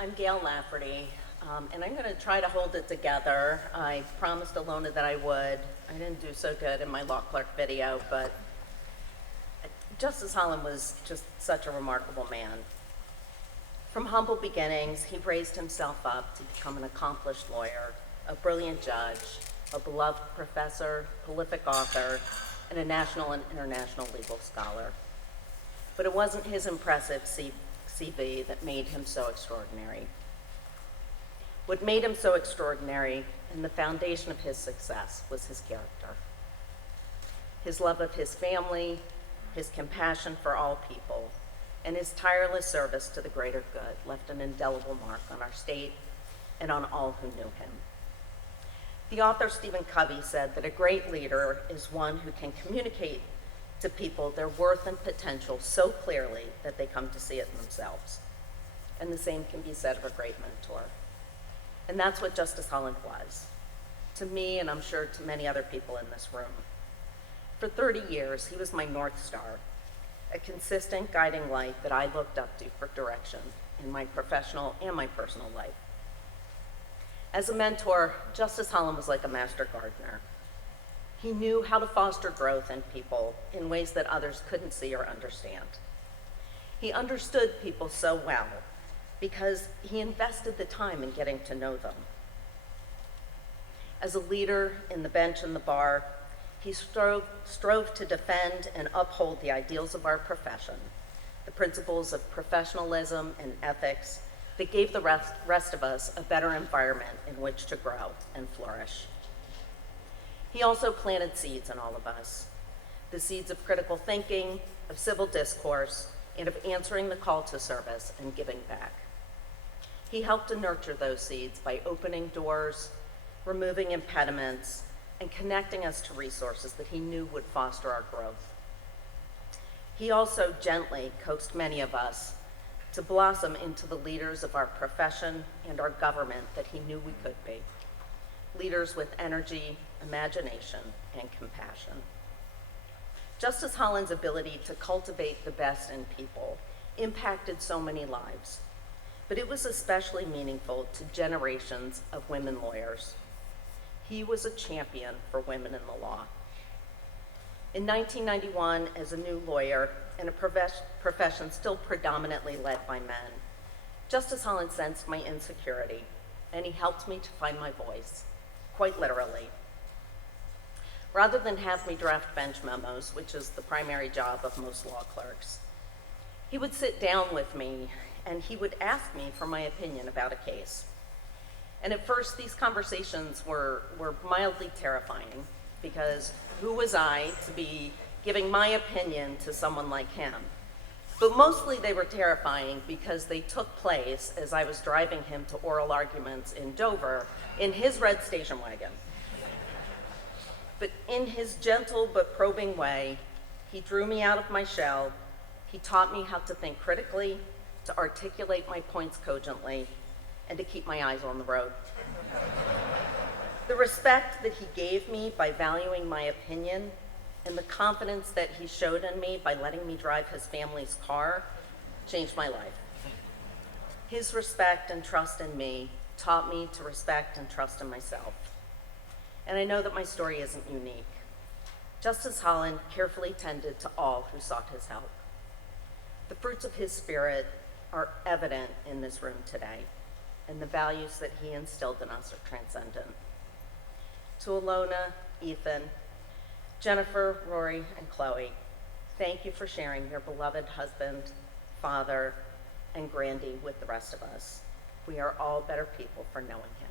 I'm Gayle Lafferty, and I'm going to try to hold it together. I promised Alona that I would. I didn't do so good in my law clerk video, but Justice Holland was just such a remarkable man. From humble beginnings, he raised himself up to become an accomplished lawyer, a brilliant judge, a beloved professor, prolific author, and a national and international legal scholar. But it wasn't his impressive CV that made him so extraordinary. What made him so extraordinary and the foundation of his success was his character. His love of his family, his compassion for all people, and his tireless service to the greater good left an indelible mark on our state and on all who knew him. The author Stephen Covey said that a great leader is one who can communicate to people their worth and potential so clearly that they come to see it themselves. And the same can be said of a great mentor. And that's what Justice Holland was, to me, and I'm sure to many other people in this room. For 30 years, he was my North Star, a consistent guiding light that I looked up to for direction in my professional and my personal life. As a mentor, Justice Holland was like a master gardener. He knew how to foster growth in people in ways that others couldn't see or understand. He understood people so well because he invested the time in getting to know them. As a leader in the bench and the bar, he strove to defend and uphold the ideals of our profession, the principles of professionalism and ethics that gave the rest of us a better environment in which to grow and flourish. He also planted seeds in all of us, the seeds of critical thinking, of civil discourse, and of answering the call to service and giving back. He helped to nurture those seeds by opening doors, removing impediments, and connecting us to resources that he knew would foster our growth. He also gently coaxed many of us to blossom into the leaders of our profession and our government that he knew we could be. Leaders with energy, imagination, and compassion. Justice Holland's ability to cultivate the best in people impacted so many lives, but it was especially meaningful to generations of women lawyers. He was a champion for women in the law. In 1991, as a new lawyer in a profession still predominantly led by men, Justice Holland sensed my insecurity, and he helped me to find my voice, quite literally. Rather than have me draft bench memos, which is the primary job of most law clerks, he would sit down with me and he would ask me for my opinion about a case. And at first, these conversations were mildly terrifying because who was I to be giving my opinion to someone like him? But mostly they were terrifying because they took place as I was driving him to oral arguments in Dover in his red station wagon. But in his gentle but probing way, he drew me out of my shell. He taught me how to think critically, to articulate my points cogently, and to keep my eyes on the road. The respect that he gave me by valuing my opinion and the confidence that he showed in me by letting me drive his family's car changed my life. His respect and trust in me taught me to respect and trust in myself. And I know that my story isn't unique. Justice Holland carefully tended to all who sought his help. The fruits of his spirit are evident in this room today, and the values that he instilled in us are transcendent. To Alona, Ethan, Jennifer, Rory, and Chloe, thank you for sharing your beloved husband, father, and Grandy with the rest of us. We are all better people for knowing him.